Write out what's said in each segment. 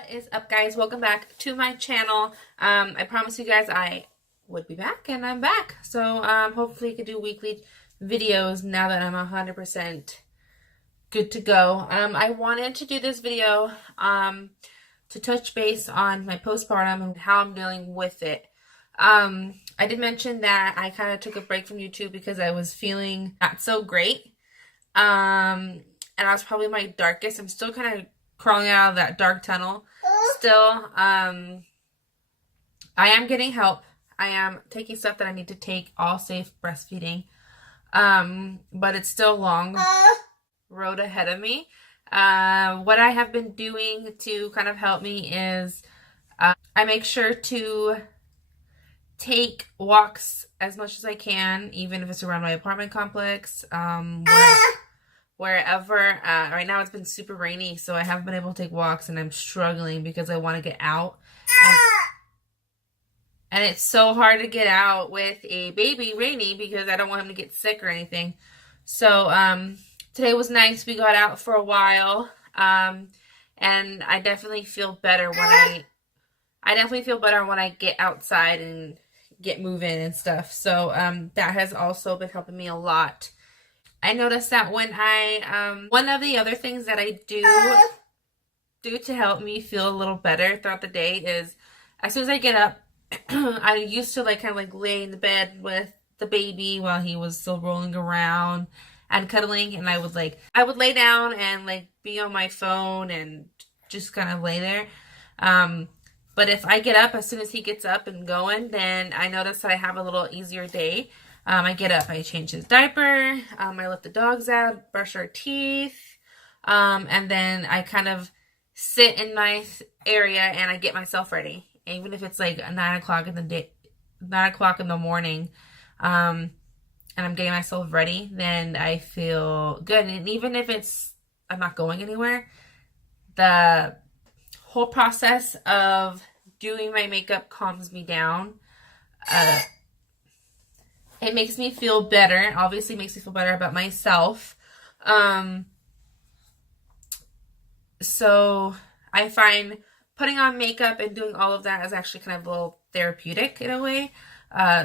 What is up, guys? Welcome back to my channel. I promised you guys I would be back, and I'm back. So hopefully I can do weekly videos now that I'm 100% good to go. I wanted to do this video to touch base on my postpartum and how I'm dealing with it. I did mention that I kind of took a break from YouTube because I was feeling not so great. And I was probably my darkest. I'm still kind of crawling out of that dark tunnel still. I am getting help. I am taking stuff that I need to take, all safe breastfeeding. But it's still a long road ahead of me. What I have been doing to kind of help me is I make sure to take walks as much as I can, even if it's around my apartment complex, wherever. Right now it's been super rainy, so I haven't been able to take walks, and I'm struggling because I want to get out. And it's so hard to get out with a baby rainy because I don't want him to get sick or anything. So today was nice. We got out for a while, and I definitely feel better when I get outside and get moving and stuff. So that has also been helping me a lot. I noticed that when one of the other things that I do to help me feel a little better throughout the day is as soon as I get up, I used to kind of lay in the bed with the baby while he was still rolling around and cuddling, and I would lay down and be on my phone and just kind of lay there. But if I get up as soon as he gets up and going, then I notice that I have a little easier day. I get up, I change his diaper, I let the dogs out, brush our teeth, and then I kind of sit in my area and I get myself ready. And even if it's 9 o'clock in the day, 9 o'clock in the morning, and I'm getting myself ready, then I feel good. And even if I'm not going anywhere, the whole process of doing my makeup calms me down. It makes me feel better. It obviously makes me feel better about myself. So I find putting on makeup and doing all of that is actually kind of a little therapeutic in a way.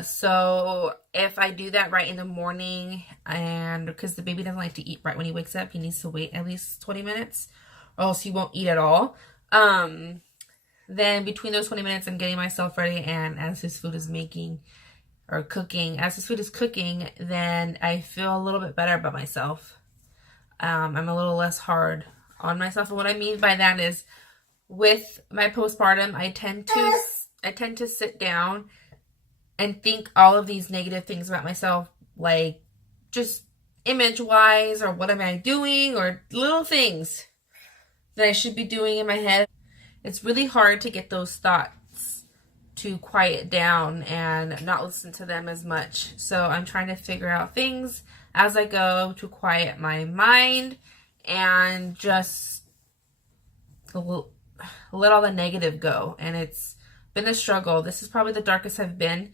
So if I do that right in the morning, and because the baby doesn't like to eat right when he wakes up, he needs to wait at least 20 minutes or else he won't eat at all. Then between those 20 minutes, I'm getting myself ready, and as his food is cooking, then I feel a little bit better about myself. I'm a little less hard on myself. And what I mean by that is with my postpartum, I tend to sit down and think all of these negative things about myself, just image-wise, or what am I doing, or little things that I should be doing in my head. It's really hard to get those thoughts to quiet down and not listen to them as much. So I'm trying to figure out things as I go to quiet my mind and just let all the negative go. And it's been a struggle. This is probably the darkest I've been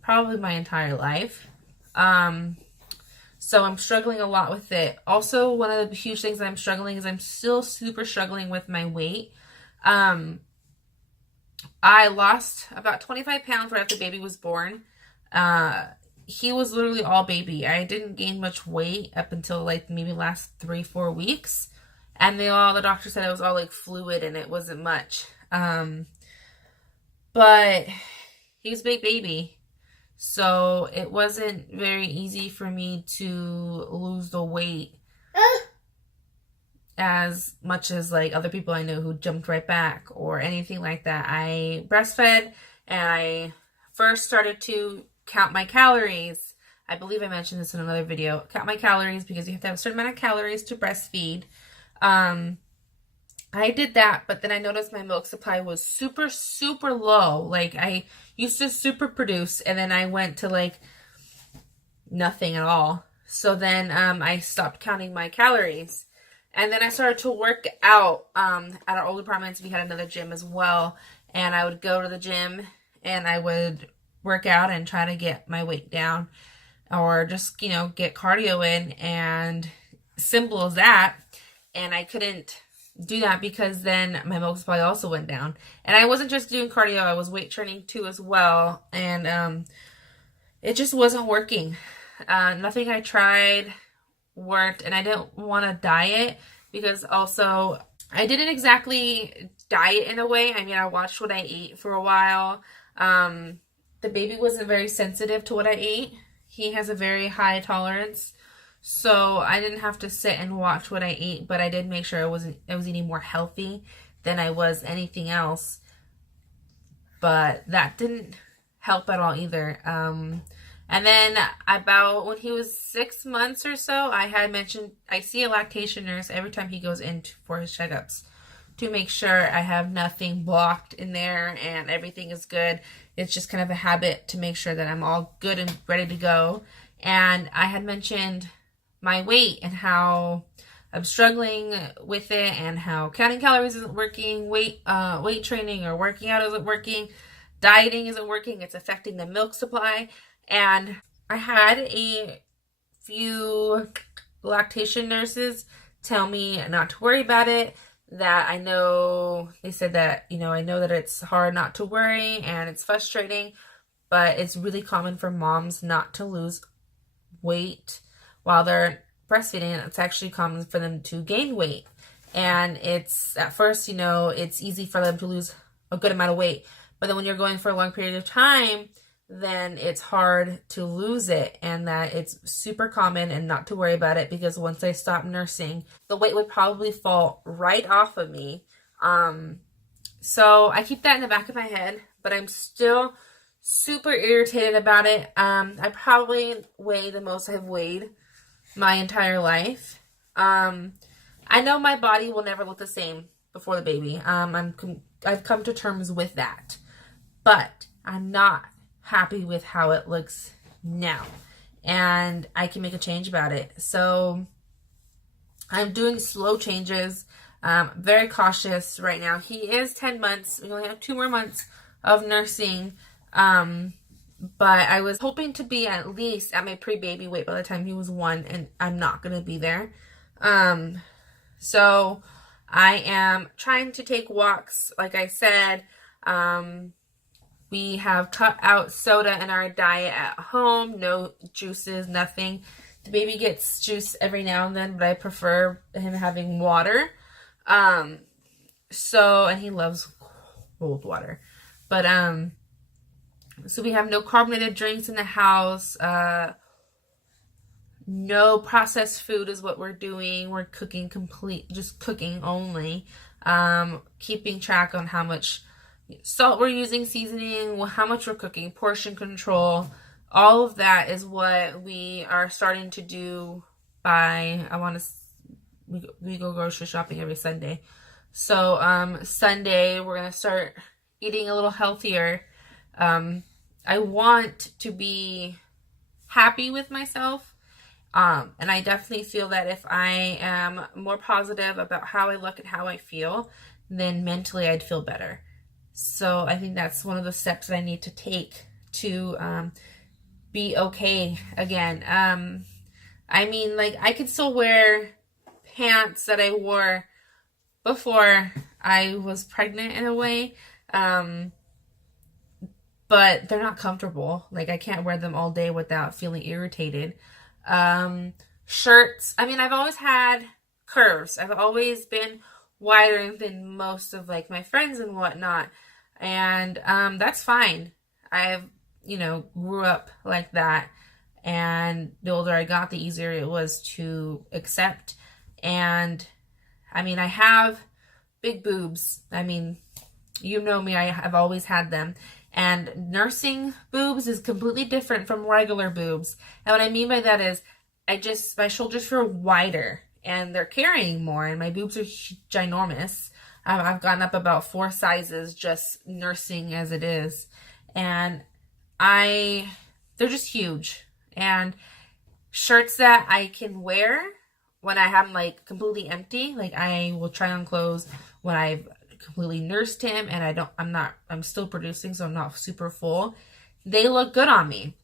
probably my entire life. So I'm struggling a lot with it. Also, one of the huge things that I'm struggling is I'm still super struggling with my weight. I lost about 25 pounds right after the baby was born. He was literally all baby. I didn't gain much weight up until maybe last 3-4 weeks. And the doctor said it was all fluid and it wasn't much. But he was a big baby. So it wasn't very easy for me to lose the weight as much as other people I know who jumped right back or anything like that. I breastfed, and I first started to count my calories. I believe I mentioned this in another video. Count my calories because you have to have a certain amount of calories to breastfeed. I did that, but then I noticed my milk supply was super, super low. I used to super produce, and then I went to nothing at all. So then I stopped counting my calories. And then I started to work out at our old apartments. We had another gym as well. And I would go to the gym and I would work out and try to get my weight down, or just, get cardio in, and simple as that. And I couldn't do that because then my milk supply also went down. And I wasn't just doing cardio, I was weight training too as well. And it just wasn't working. Nothing I tried worked, and I didn't want to diet because also I didn't exactly diet in a way. I mean, I watched what I ate for a while. The baby wasn't very sensitive to what I ate. He has a very high tolerance. So I didn't have to sit and watch what I ate, but I did make sure I was eating more healthy than I was anything else. But that didn't help at all either. And then about when he was 6 months or so, I had mentioned I see a lactation nurse every time he goes in for his checkups to make sure I have nothing blocked in there and everything is good. It's just kind of a habit to make sure that I'm all good and ready to go. And I had mentioned my weight and how I'm struggling with it and how counting calories isn't working, weight training or working out isn't working, dieting isn't working, it's affecting the milk supply. And I had a few lactation nurses tell me not to worry about it, that I know, they said that, I know that it's hard not to worry and it's frustrating, but it's really common for moms not to lose weight while they're breastfeeding. It's actually common for them to gain weight. And it's, at first, it's easy for them to lose a good amount of weight. But then when you're going for a long period of time, then it's hard to lose it, and that it's super common and not to worry about it, because once I stopped nursing, the weight would probably fall right off of me. So I keep that in the back of my head, but I'm still super irritated about it. I probably weigh the most I've weighed my entire life. I know my body will never look the same before the baby. I've come to terms with that, but I'm not happy with how it looks now, and I can make a change about it. So I'm doing slow changes, very cautious right now. He is 10 months. We only have 2 more months of nursing, but I was hoping to be at least at my pre-baby weight by the time he was 1, and I'm not going to be there. So I am trying to take walks, like I said. We have cut out soda in our diet at home. No juices, nothing. The baby gets juice every now and then, but I prefer him having water. And he loves cold water. But, so we have no carbonated drinks in the house. No processed food is what we're doing. We're cooking just cooking only. Keeping track on how much salt we're using, seasoning, how much we're cooking, portion control. All of that is what we are starting to do by, we go grocery shopping every Sunday. So Sunday we're going to start eating a little healthier. I want to be happy with myself. And I definitely feel that if I am more positive about how I look and how I feel, then mentally I'd feel better. So I think that's one of the steps that I need to take to be okay again. I mean, like, I could still wear pants that I wore before I was pregnant in a way, but they're not comfortable. Like, I can't wear them all day without feeling irritated. Shirts, I mean, I've always had curves. I've always been wider than most of, like, my friends and whatnot. And that's fine. I've, grew up like that. And the older I got, the easier it was to accept. And, I mean, I have big boobs. I mean, you know me, I've always had them. And nursing boobs is completely different from regular boobs. And what I mean by that is, my shoulders feel wider. And they're carrying more. And my boobs are ginormous. I've gone up about 4 sizes just nursing as it is. And they're just huge. And shirts that I can wear when I have them, like, completely empty. Like, I will try on clothes when I've completely nursed him and I'm still producing, so I'm not super full. They look good on me.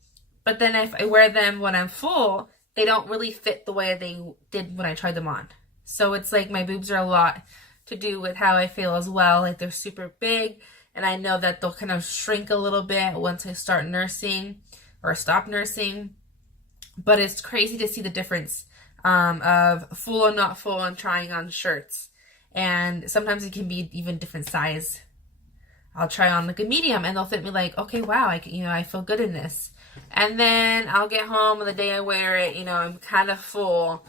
But then if I wear them when I'm full, they don't really fit the way they did when I tried them on. So it's like my boobs are a lot to do with how I feel as well. Like they're super big, and I know that they'll kind of shrink a little bit once I start nursing or stop nursing. But it's crazy to see the difference of full and not full and trying on shirts. And sometimes it can be even different size. I'll try on like a medium and they'll fit me like, okay, wow, I feel good in this. And then I'll get home and the day I wear it, I'm kind of full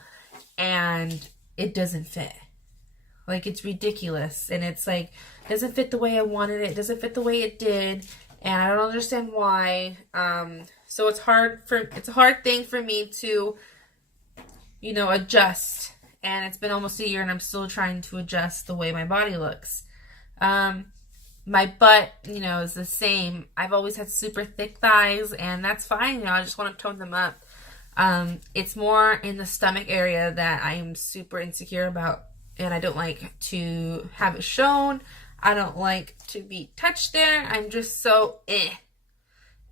and it doesn't fit. Like, it's ridiculous. And it's like, it doesn't fit the way I wanted it. It doesn't fit the way it did. And I don't understand why. So it's a hard thing for me to, adjust. And it's been almost a year and I'm still trying to adjust the way my body looks. My butt, is the same. I've always had super thick thighs and that's fine. I just want to tone them up. It's more in the stomach area that I am super insecure about. And I don't like to have it shown. I don't like to be touched there. I'm just so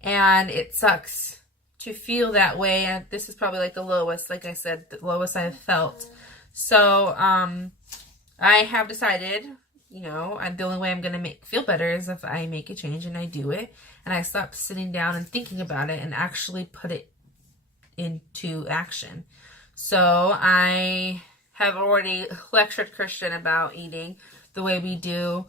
And it sucks to feel that way. And this is probably like the lowest, like I said, the lowest I've felt. So, I have decided, the only way I'm going to feel better is if I make a change and I do it. And I stop sitting down and thinking about it and actually put it into action. So I have already lectured Christian about eating the way we do.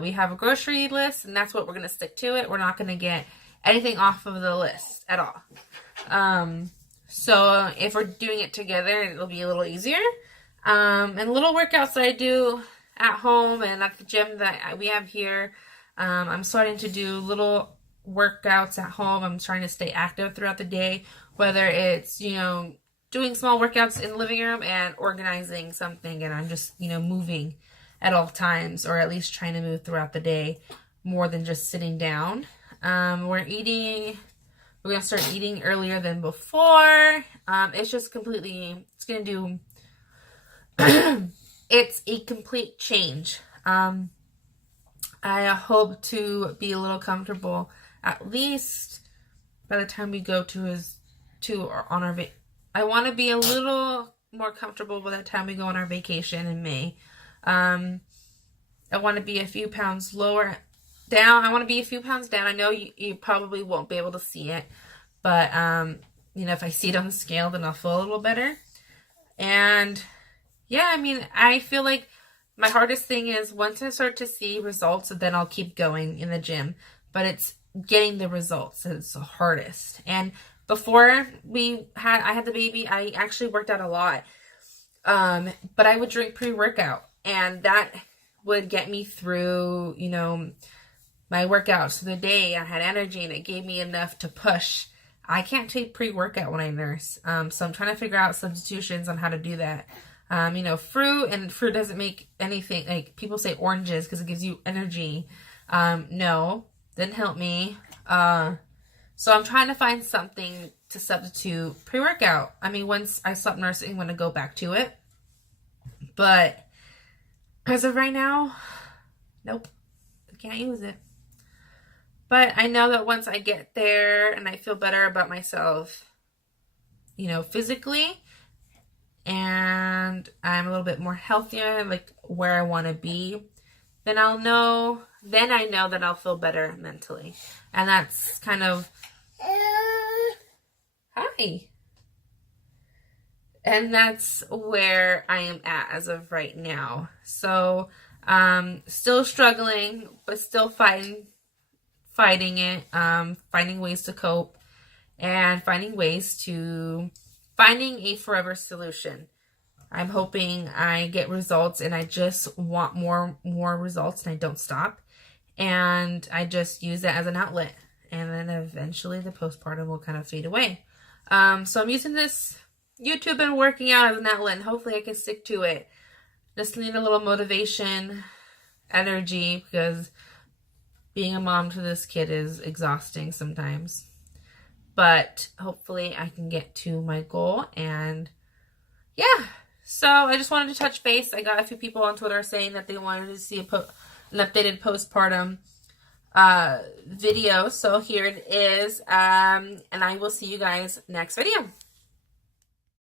We have a grocery list and that's what we're going to stick to it. We're not going to get anything off of the list at all. So if we're doing it together, it'll be a little easier. And little workouts that I do at home and at the gym that we have here. I'm starting to do little workouts at home. I'm trying to stay active throughout the day, whether it's, doing small workouts in the living room and organizing something, and I'm just, moving at all times, or at least trying to move throughout the day more than just sitting down. We're going to start eating earlier than before. It's just it's a complete change. I hope to be a little comfortable, at least by the time we go I want to be a little more comfortable by the time we go on our vacation in May. I want to be a few pounds down. I know you probably won't be able to see it, but, if I see it on the scale, then I'll feel a little better. And yeah, I feel like my hardest thing is once I start to see results, then I'll keep going in the gym, but it's getting the results that's the hardest. And before I had the baby, I actually worked out a lot. But I would drink pre-workout and that would get me through, my workouts for the day. I had energy and it gave me enough to push. I can't take pre-workout when I nurse. So I'm trying to figure out substitutions on how to do that. Fruit doesn't make anything, like people say oranges because it gives you energy. No, didn't help me. So I'm trying to find something to substitute pre-workout. Once I stop nursing, I'm going to go back to it. But as of right now, nope, I can't use it. But I know that once I get there and I feel better about myself, physically, and I'm a little bit more healthier, like where I want to be, then I know that I'll feel better mentally. And that's kind of, hi. And that's where I am at as of right now. So, still struggling, but still fighting it, finding ways to cope and finding a forever solution. I'm hoping I get results and I just want more results and I don't stop. And I just use that as an outlet. And then eventually the postpartum will kind of fade away. So I'm using this YouTube and working out as an outlet and hopefully I can stick to it. Just need a little motivation, energy, because being a mom to this kid is exhausting sometimes. But hopefully I can get to my goal. And yeah, so I just wanted to touch base. I got a few people on Twitter saying that they wanted to see an updated postpartum video. So here it is. And I will see you guys next video.